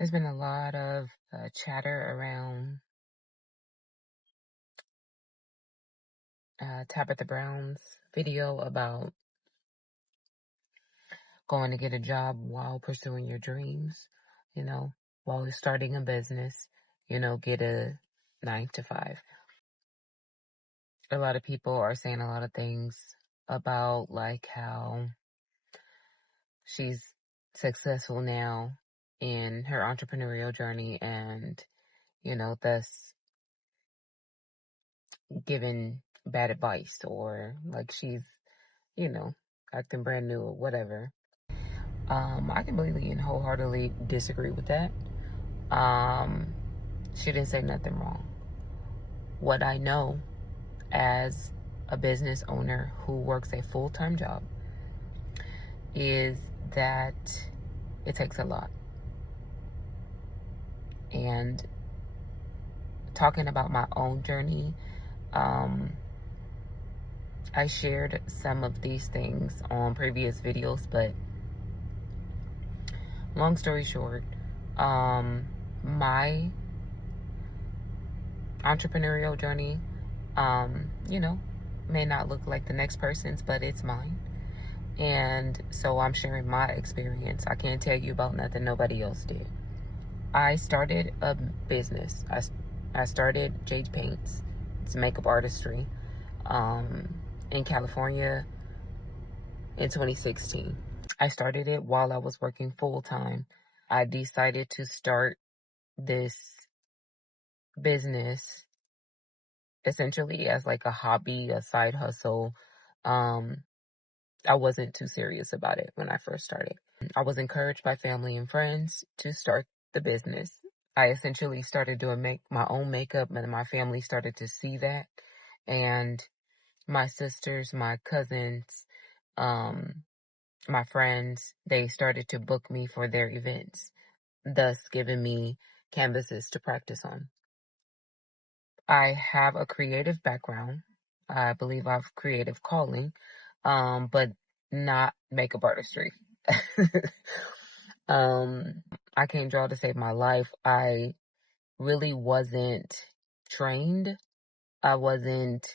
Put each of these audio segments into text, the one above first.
There's been a lot of chatter around Tabitha Brown's video about going to get a job while pursuing your dreams, while you're starting a business, get a 9 to 5. A lot of people are saying a lot of things about like how she's successful now in her entrepreneurial journey and, thus giving bad advice or like she's, you know, acting brand new or whatever. I completely and wholeheartedly disagree with that. She didn't say nothing wrong. What I know as a business owner who works a full-time job is that it takes a lot. And talking about my own journey, I shared some of these things on previous videos, but long story short, my entrepreneurial journey, may not look like the next person's, but it's mine. And so I'm sharing my experience. I can't tell you about nothing nobody else did. I started a business. I started Jade Paints. It's makeup artistry in California in 2016. I started it while I was working full-time. I decided to start this business essentially as like a hobby, a side hustle. I wasn't too serious about it when I first started. I was encouraged by family and friends to start the business. I essentially started doing my own makeup, and my family started to see that. And my sisters, my cousins, my friends, they started to book me for their events, thus giving me canvases to practice on. I have a creative background. I believe I have creative calling, but not makeup artistry. I can't draw to save my life. I really wasn't trained. I wasn't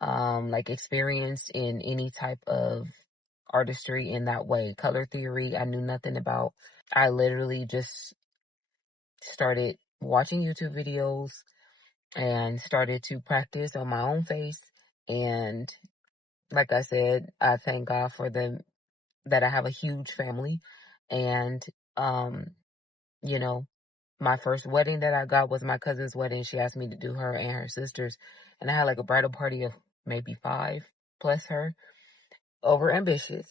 like experienced in any type of artistry in that way. Color theory, I knew nothing about. I literally just started watching YouTube videos and started to practice on my own face. And like I said, I thank God for that I have a huge family. And, you know, my first wedding that I got was my cousin's wedding. She asked me to do her and her sisters. And I had like a bridal party of maybe 5 plus her. Over ambitious.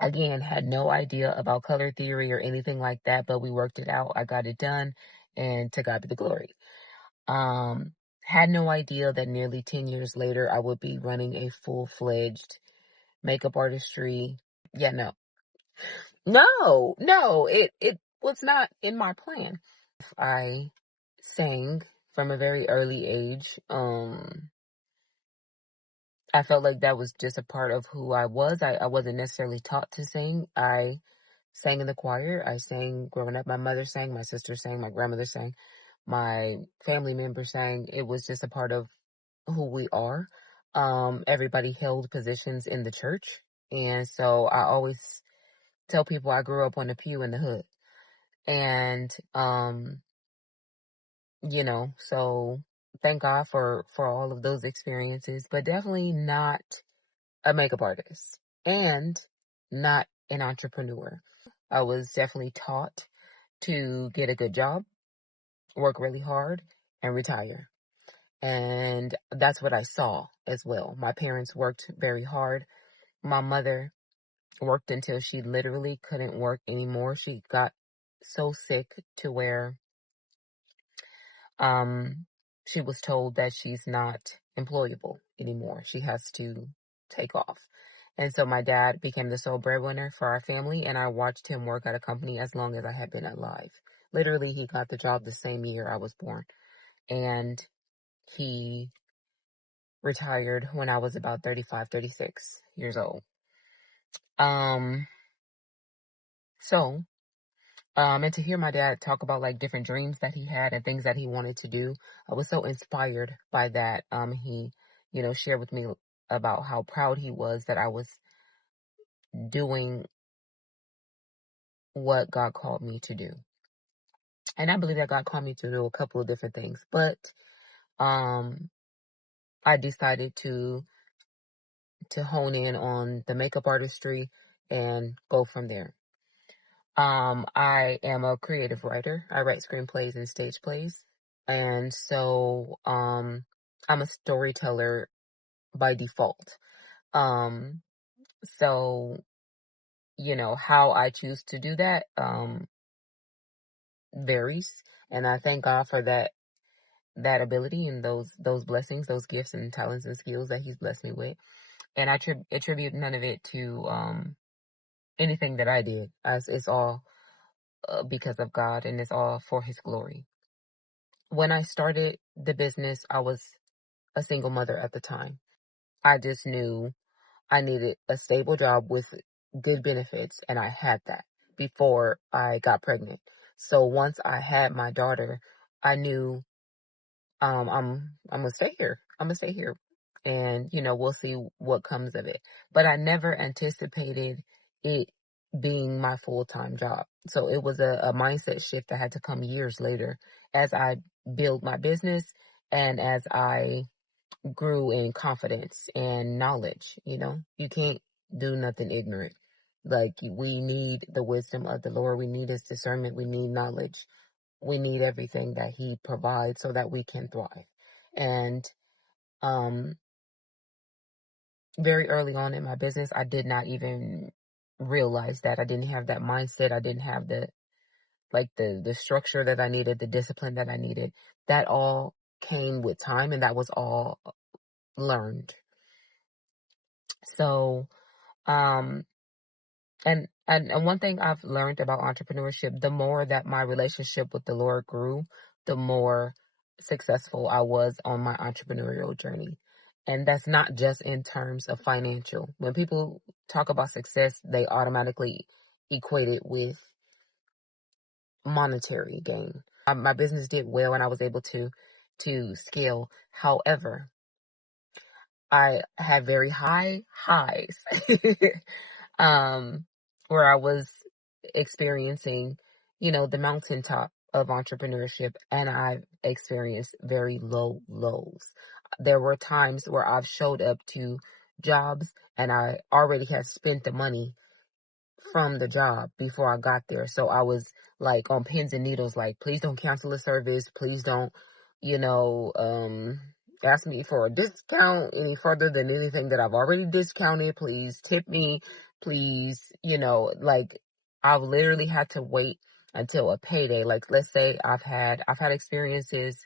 Again, had no idea about color theory or anything like that, but we worked it out. I got it done, and to God be the glory. Had no idea that nearly 10 years later, I would be running a full-fledged makeup artistry. Yeah, no, it was not in my plan. I sang from a very early age. I felt like that was just a part of who I was. I wasn't necessarily taught to sing. I sang in the choir. I sang growing up. My mother sang, my sister sang, my grandmother sang, my family members sang. It was just a part of who we are. Everybody held positions in the church. And so I always tell people I grew up on the pew in the hood. And, so thank God for all of those experiences, but definitely not a makeup artist and not an entrepreneur. I was definitely taught to get a good job, work really hard, and retire. And that's what I saw as well. My parents worked very hard. My mother worked until she literally couldn't work anymore. She got so sick to where she was told that she's not employable anymore. She has to take off. And so my dad became the sole breadwinner for our family, and I watched him work at a company as long as I had been alive. Literally, he got the job the same year I was born. And he retired when I was about 35, 36 years old. So, And to hear my dad talk about like different dreams that he had and things that he wanted to do, I was so inspired by that. He, shared with me about how proud he was that I was doing what God called me to do. And I believe that God called me to do a couple of different things, but um, I decided to hone in on the makeup artistry and go from there. I am a creative writer. I write screenplays and stage plays. And so I'm a storyteller by default. Um so how I choose to do that varies, and I thank God for that ability and those blessings, those gifts and talents and skills that he's blessed me with. And I attribute none of it to anything that I did, as it's all because of God, and it's all for his glory. When I started the business, I was a single mother at the time. I just knew I needed a stable job with good benefits, and I had that before I got pregnant. So once I had my daughter, I knew I'm gonna stay here. I'm gonna stay here, and we'll see what comes of it. But I never anticipated it being my full-time job. So it was a mindset shift that had to come years later as I build my business and as I grew in confidence and knowledge. You can't do nothing ignorant. Like, we need the wisdom of the Lord. We need his discernment. We need knowledge. We need everything that he provides so that we can thrive. And um, very early on in my business, I did not even realize that. I didn't have that mindset. I didn't have the structure that I needed, the discipline that I needed. That all came with time, and that was all learned. So, um, and one thing I've learned about entrepreneurship, the more that my relationship with the Lord grew, the more successful I was on my entrepreneurial journey. And that's not just in terms of financial. When people talk about success, they automatically equate it with monetary gain. My business did well, and I was able to scale. However, I had very high highs um, where I was experiencing, the mountaintop of entrepreneurship, and I've experienced very low lows. There were times where I've showed up to jobs and I already had spent the money from the job before I got there. So I was like on pins and needles, like, please don't cancel the service. Please don't, you know, um, ask me for a discount any further than anything that I've already discounted. Please tip me. Please, like, I've literally had to wait until a payday. Like, let's say I've had experiences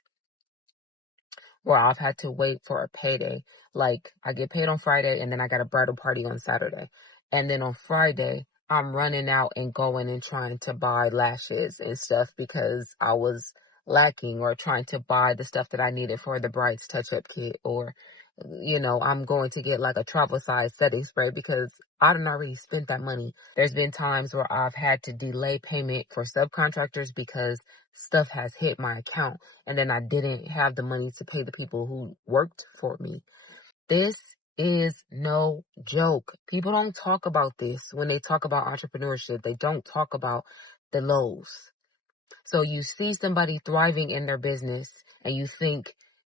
where I've had to wait for a payday. Like, I get paid on Friday and then I got a bridal party on Saturday. And then on Friday, I'm running out and going and trying to buy lashes and stuff because I was lacking, or trying to buy the stuff that I needed for the bride's touch-up kit, or, I'm going to get like a travel size setting spray because I done already spent that money. There's been times where I've had to delay payment for subcontractors because stuff has hit my account, and then I didn't have the money to pay the people who worked for me. This is no joke. People don't talk about this when they talk about entrepreneurship. They don't talk about the lows. So you see somebody thriving in their business and you think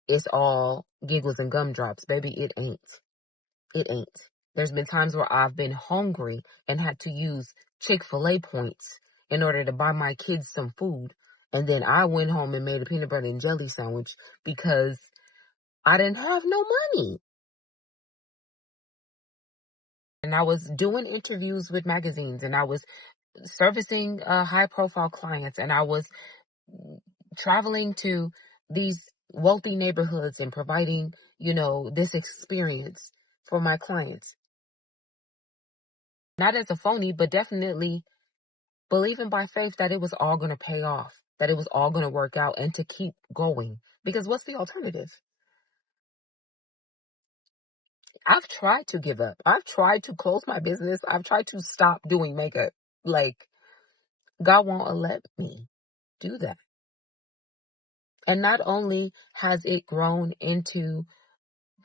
it's all giggles and gumdrops. Baby, it ain't. It ain't. There's been times where I've been hungry and had to use Chick-fil-A points in order to buy my kids some food. And then I went home and made a peanut butter and jelly sandwich because I didn't have no money. And I was doing interviews with magazines, and I was servicing high profile clients, and I was traveling to these wealthy neighborhoods and providing, this experience for my clients. Not as a phony, but definitely believing by faith that it was all going to pay off, that it was all going to work out, and to keep going. Because what's the alternative? I've tried to give up. I've tried to close my business. I've tried to stop doing makeup. Like, God won't let me do that. And not only has it grown into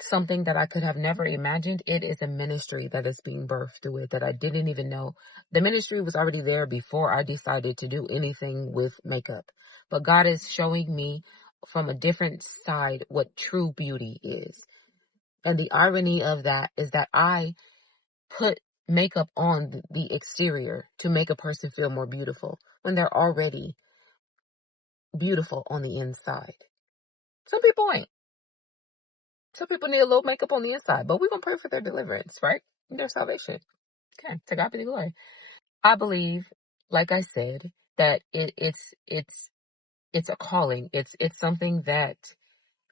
something that I could have never imagined, it is a ministry that is being birthed through it that I didn't even know. The ministry was already there before I decided to do anything with makeup. But God is showing me from a different side what true beauty is. And the irony of that is that I put makeup on the exterior to make a person feel more beautiful when they're already beautiful on the inside. Some people ain't. Some people need a little makeup on the inside, but we're going to pray for their deliverance, right? Their salvation. Okay, to God be the glory. I believe, like I said, that it's a calling. It's something that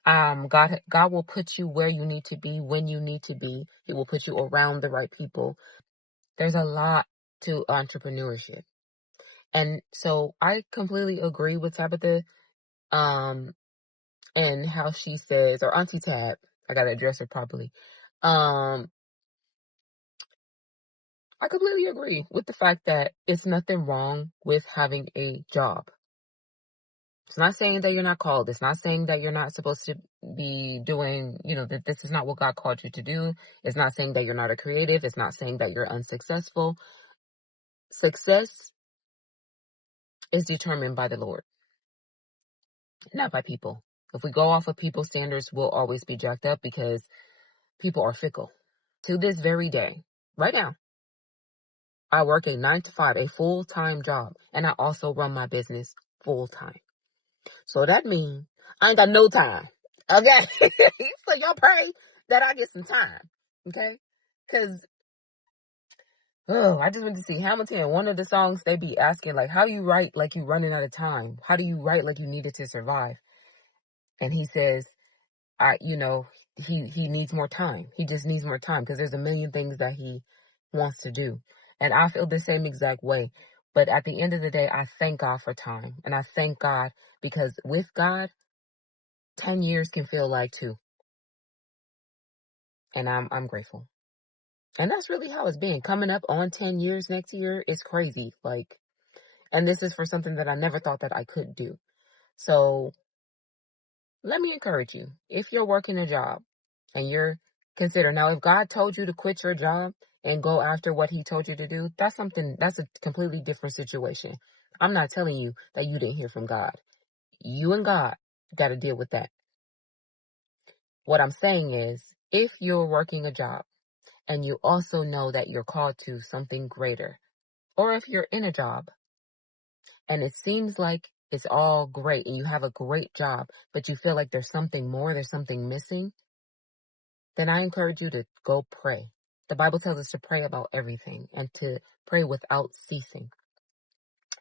God will put you where you need to be when you need to be. He will put you around the right people. There's a lot to entrepreneurship. And so I completely agree with Tabitha, and how she says, or Auntie Tab, I gotta address her properly. I completely agree with the fact that it's nothing wrong with having a job. It's not saying that you're not called. It's not saying that you're not supposed to be doing, that this is not what God called you to do. It's not saying that you're not a creative. It's not saying that you're unsuccessful. Success is determined by the Lord, not by people. If we go off of people's standards, we'll always be jacked up because people are fickle. To this very day, right now, I work a 9 to 5, a full-time job, and I also run my business full-time. So that means I ain't got no time. Okay? So y'all pray that I get some time. Okay? Because, I just went to see Hamilton, and one of the songs they be asking, like, how you write like you running out of time? How do you write like you needed to survive? And he says, he needs more time. He just needs more time because there's a million things that he wants to do. And I feel the same exact way. But at the end of the day, I thank God for time. And I thank God because with God, 10 years can feel like 2. And I'm grateful. And that's really how it's been. Coming up on 10 years next year is crazy. And this is for something that I never thought that I could do. So let me encourage you. If you're working a job and you're consider now, if God told you to quit your job and go after what he told you to do, that's a completely different situation. I'm not telling you that you didn't hear from God. You and God got to deal with that. What I'm saying is, if you're working a job and you also know that you're called to something greater, or if you're in a job and it seems like it's all great and you have a great job, but you feel like there's something more, there's something missing, then I encourage you to go pray. The Bible tells us to pray about everything and to pray without ceasing.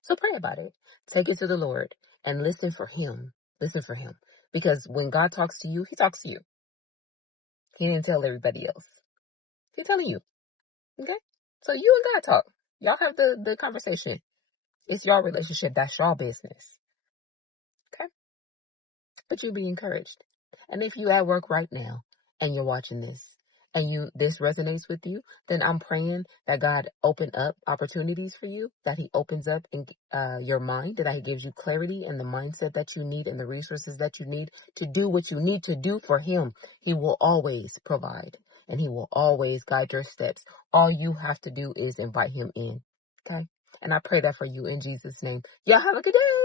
So pray about it. Take it to the Lord and listen for him. Listen for him. Because when God talks to you, he talks to you. He didn't tell everybody else. He's telling you. Okay? So you and God talk. Y'all have the conversation. It's your relationship. That's your business. Okay? But you be encouraged. And if you at work right now and you're watching this and this resonates with you, then I'm praying that God open up opportunities for you, that he opens up in your mind, that he gives you clarity and the mindset that you need and the resources that you need to do what you need to do for him. He will always provide and he will always guide your steps. All you have to do is invite him in. Okay? And I pray that for you in Jesus' name. Y'all have a good day.